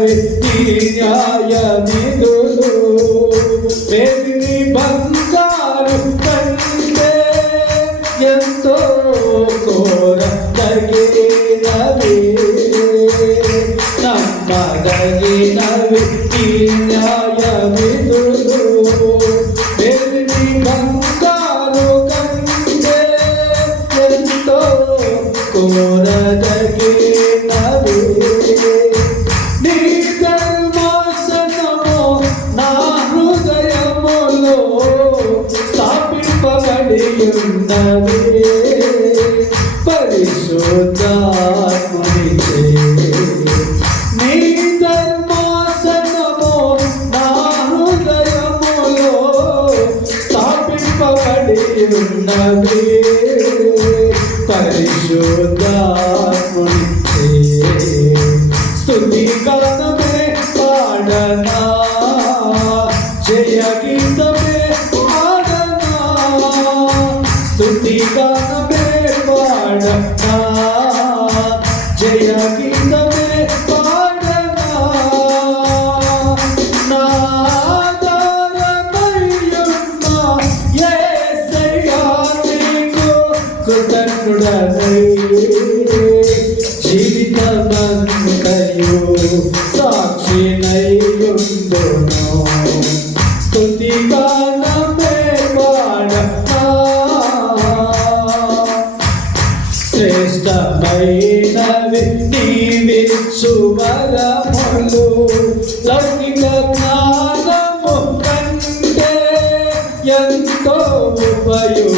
నమ్మదగినవి నీ న్యాయమిదులు. బంగారు కంటే ఎంతో కోర తగినవి నమ్మదగినవి నీ ఉన్నది పరిశుద్ధాత్మనిచే స్తుతి గానమే పాడనా. జయ గీతమే స్తుతి గానమే పాడనా జయ గీతమే పాడనా నా యేసయ్యా నీకు కృతజ్ఞుడనై జీవితమంతయు శ్రేష్టమైనవి నీవిచ్చు వరములు లౌకిక జ్ఞానము కంటే ఎంతో ఉపయుక్తమైనవి.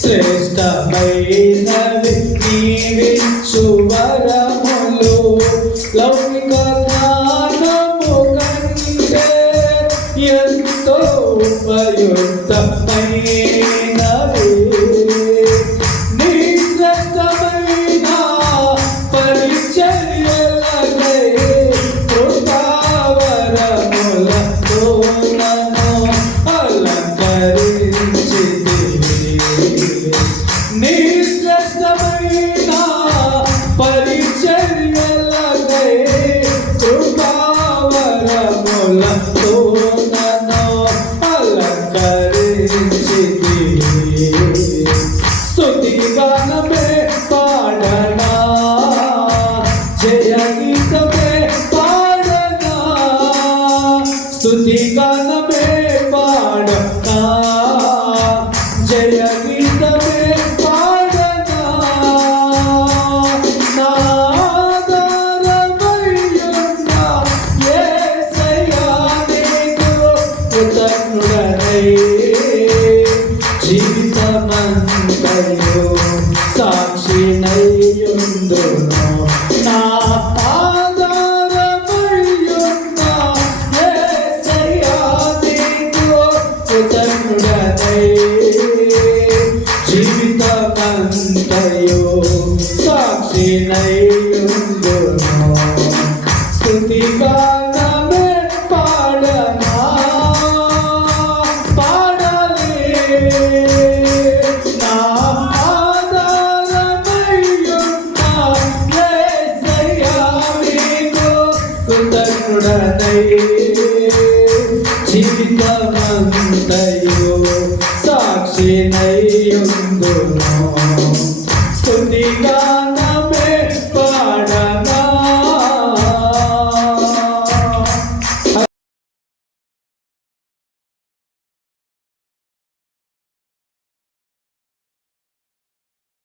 శ్రేష్టమైనవి నీవిచ్చు వరములు లౌకిక జ్ఞానము కంటే ఎంతో ఉపయుక్తమైనవి. కృపావరములతో నన్ను అలంకరించితివి. స్తుతి గానమే పాడనా జయ గీతమే పాడనా స్తుతి గానమే పాడనా సాక్షి సాక్షినయ్యుందును